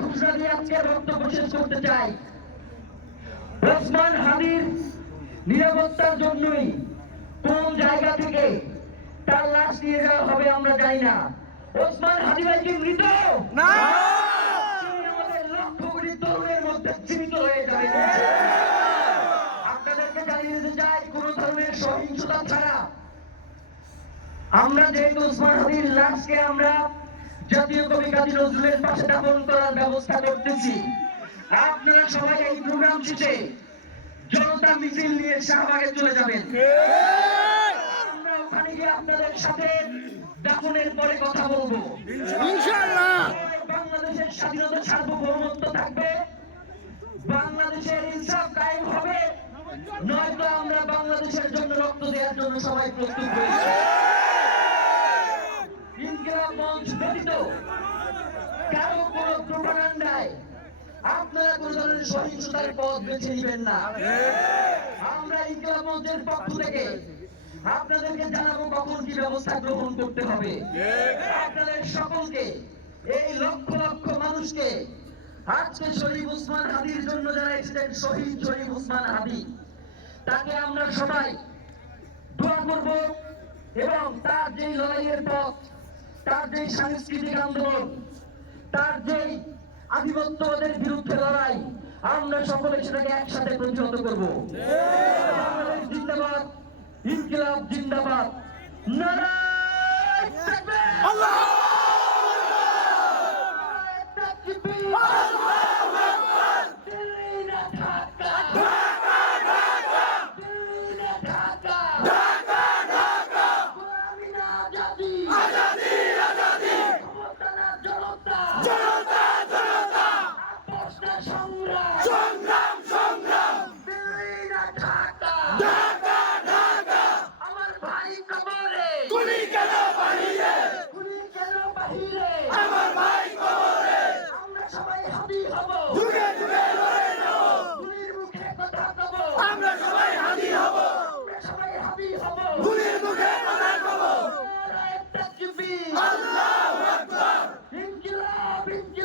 দিয়ে আজকে বক্তব্য শেষ করতে চাই। ওসমান হাদির নিরাপত্তার জন্যই কোন জায়গা থেকে তার লাশ নিয়ে যাওয়া হবে আমরা জানি না। ওসমান হাদি ভাই কি মৃত? না! আমাদের লক্ষ কোটি তরুণের মধ্যে জীবিত হয়ে যাবে। আপনাদেরকে জানিয়ে দিতে চাই কোন ধরনের সহিংসতা ছাড়া আমরা যেহেতু ওসমান হাদির লাশকে আমরা জাতীয় কবি কাজী নজরুলের পাশে দাফন করার ব্যবস্থা করতেছি। আপনারা সবাই এই প্রোগ্রাম শেষে জনতা মিছিল নিয়ে শাহবাগে চলে যাবেন। আমরা ওখানে গিয়ে আপনাদের সাথে দাফনের পরে কথা বলব। ইনশাআল্লাহ। বাংলাদেশের স্বাধীনতা সার্বভৌমত্ব থাকবে। বাংলাদেশের ইনসাফ কায়েম হবে। নয়তো আমরা বাংলাদেশের জন্য রক্ত দেওয়ার জন্য সবাই প্রস্তুত হয়েছি আপনারা কোন ধরনের সহিংসতার পথ বেছে নেবেন না। আমরা ইনকিলাব পক্ষ থেকে আপনাদেরকে জানাব কখন কি ব্যবস্থা গ্রহণ করতে হবে। আপনাদের সকলকে, এই লক্ষ লক্ষ মানুষকে আজকে শরীফ উসমান হাদির জন্য যারা এসেছেন, শহীদ শরীফ উসমান হাদি, তাকে আমরা সবাই দোয়া করব এবং তার যেই লড়াইয়ের পথ, তার যেই সাংস্কৃতিক আন্দোলন, তার যেই আধিপত্যবাদের বিরুদ্ধে লড়াই। আমরা সকলে সেটাকে একসাথে প্রতিহত করব। জিন্দাবাদ ইনকিলাব জিন্দাবাদ। নারায় আল্লাহ! Ah,